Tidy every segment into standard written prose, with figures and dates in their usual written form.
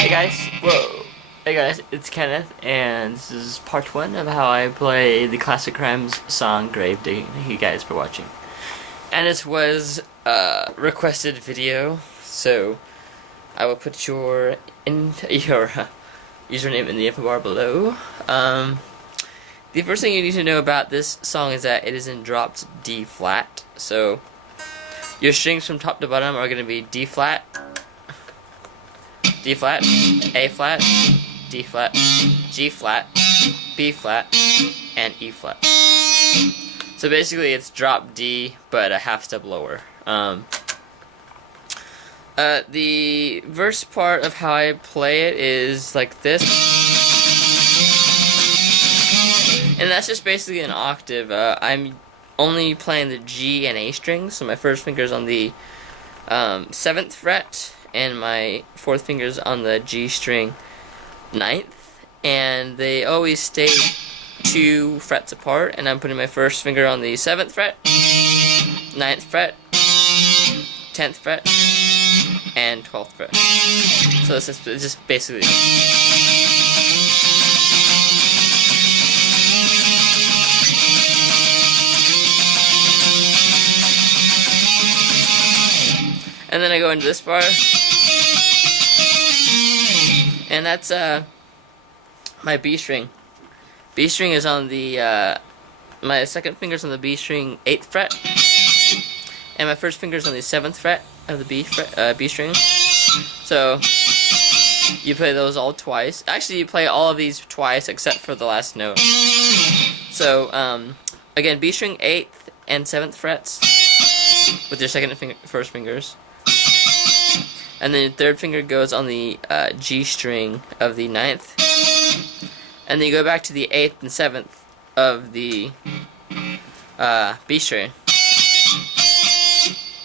Hey guys, whoa. Hey guys, it's Kenneth, and this is part 1 of how I play the Classic Crimes song Grave Digging. Thank you guys for watching. And this was a requested video, so I will put your username in the info bar below. The first thing you need to know about this song is that it is in dropped D flat, so your strings from top to bottom are going to be D flat, D flat, A flat, D flat, G flat, B flat, and E flat. So basically it's drop D, but a half step lower. The verse part of how I play it is like this. And that's just basically an octave. I'm only playing the G and A strings, so my first finger's on the 7th fret, and my 4th finger's on the G string 9th, and they always stay 2 frets apart, and I'm putting my first finger on the 7th fret, 9th fret, 10th fret, and 12th fret. So it's just basically and then I go into this bar, and that's my B string. B string is on the my second finger's on the B string 8th fret, and my first finger's on the 7th fret of the B string. So you play those all twice. Actually, you play all of these twice except for the last note. So again, B string 8th and 7th frets with your first fingers. And then your third finger goes on the G string of the 9th. And then you go back to the 8th and 7th of the B string.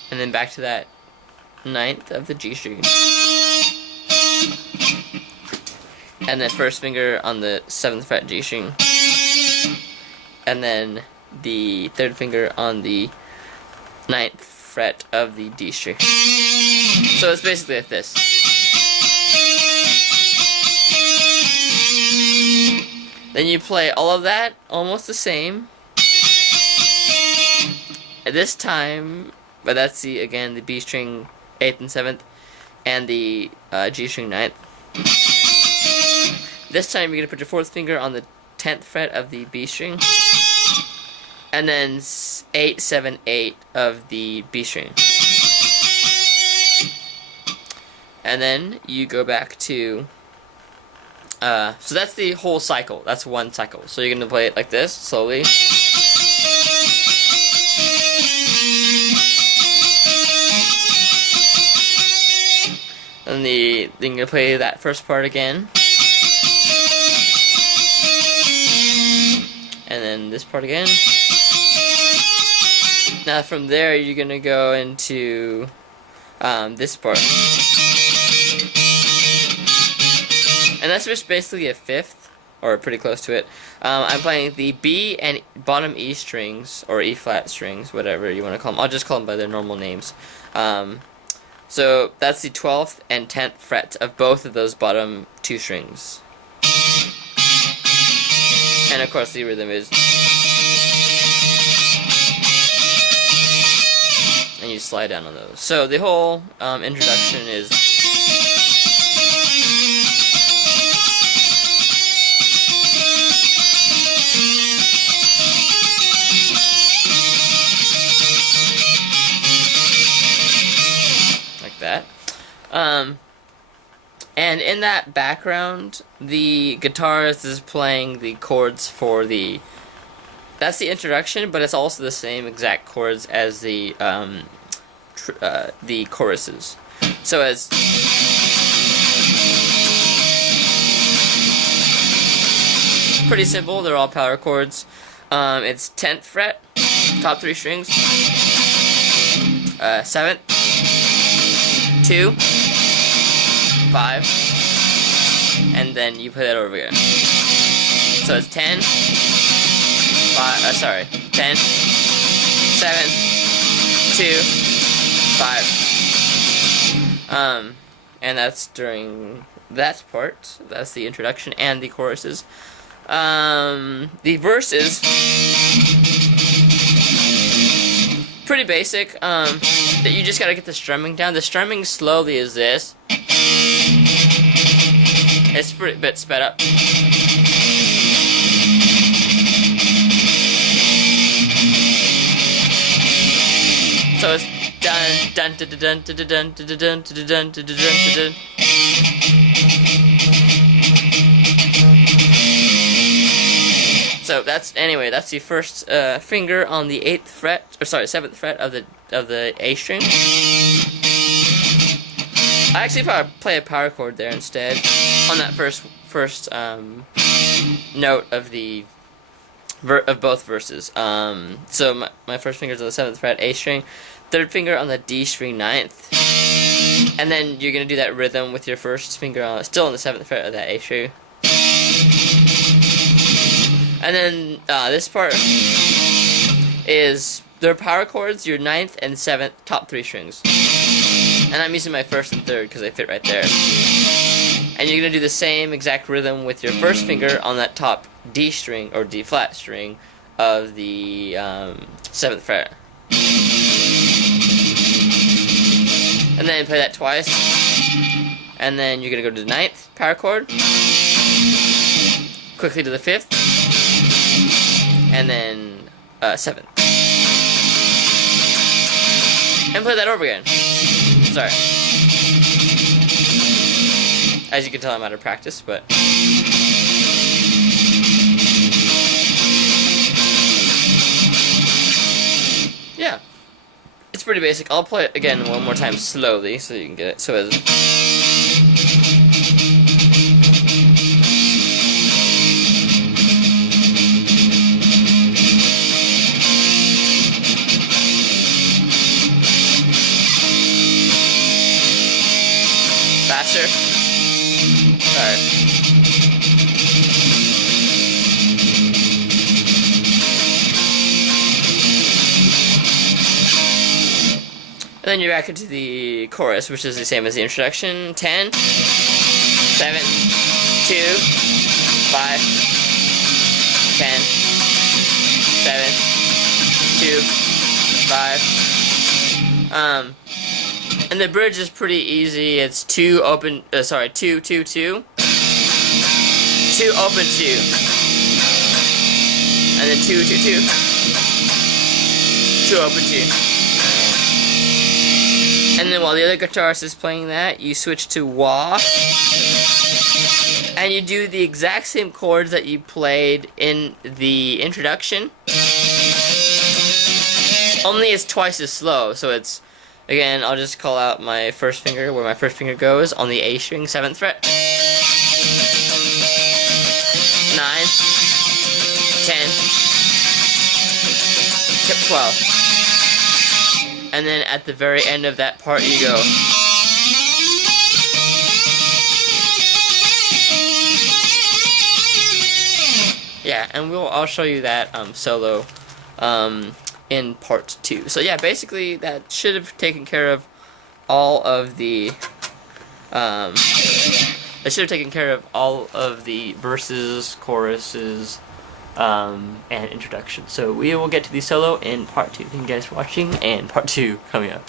And then back to that 9th of the G string. And then first finger on the 7th fret G string. And then the third finger on the 9th fret of the D string. So it's basically like this. Then you play all of that almost the same. At this time, but that's the B string 8th and 7th, and the G string 9th. This time you're gonna put your 4th finger on the 10th fret of the B string, and then 8, 7, 8 of the B string. And then you go back to, so that's the whole cycle. That's one cycle. So you're going to play it like this, slowly. And then you're going to play that first part again. And then this part again. Now from there you're going to go into this part. And that's just basically a 5th, or pretty close to it. I'm playing the B and bottom E strings, or E flat strings, whatever you want to call them. I'll just call them by their normal names. So that's the 12th and 10th frets of both of those bottom 2 strings. And of course the rhythm is, and you slide down on those. So the whole introduction is that. And in that background, the guitarist is playing the chords for the, that's the introduction, but it's also the same exact chords as the choruses. So as pretty simple, they're all power chords. It's 10th fret, top 3 strings, 7th, 2, 5, and then you play that over again. So it's 10, 5, 10, 7, 2, 5. and that's during that part. That's the introduction and the choruses. The verses, pretty basic. You just gotta get the strumming down. The strumming slowly is this. It's a bit sped up. So it's dun dun dun dun dun dun dun dun dun dun dun dun dun. So that's the first finger on the 8th fret, or sorry, 7th fret of the A string. I actually probably play a power chord there instead on that first note of the of both verses. So my first finger's on the 7th fret A string, 3rd finger on the D string 9th, and then you're gonna do that rhythm with your first finger still on the 7th fret of that A string. And then this part is their power chords, your 9th and 7th top 3 strings. And I'm using my 1st and 3rd because they fit right there. And you're going to do the same exact rhythm with your first finger on that top D string, or D flat string, of the 7th fret. And then play that twice. And then you're going to go to the 9th power chord, quickly to the 5th, and then 7th. And play that over again. Sorry. As you can tell, I'm out of practice, but... yeah. It's pretty basic. I'll play it again one more time slowly so you can get it. So as... faster. Alright. And then you're back into the chorus, which is the same as the introduction. 10, 7, 2, 5, 10, 7, 2, 5. And the bridge is pretty easy. It's 2 open, 2, 2, 2, 2 open 2, and then 2, 2, 2, 2 open 2. And then while the other guitarist is playing that, you switch to wah, and you do the exact same chords that you played in the introduction, only it's twice as slow. So it's, again, I'll just call out my first finger, where my first finger goes, on the A string, 7th fret. 9, 10, 12. And then at the very end of that part, you go. Yeah, and I'll show you that solo in part 2. So yeah, basically that should have taken care of all of the verses, choruses, and introduction. So we will get to the solo in part 2. Thank you guys for watching, and part 2 coming up.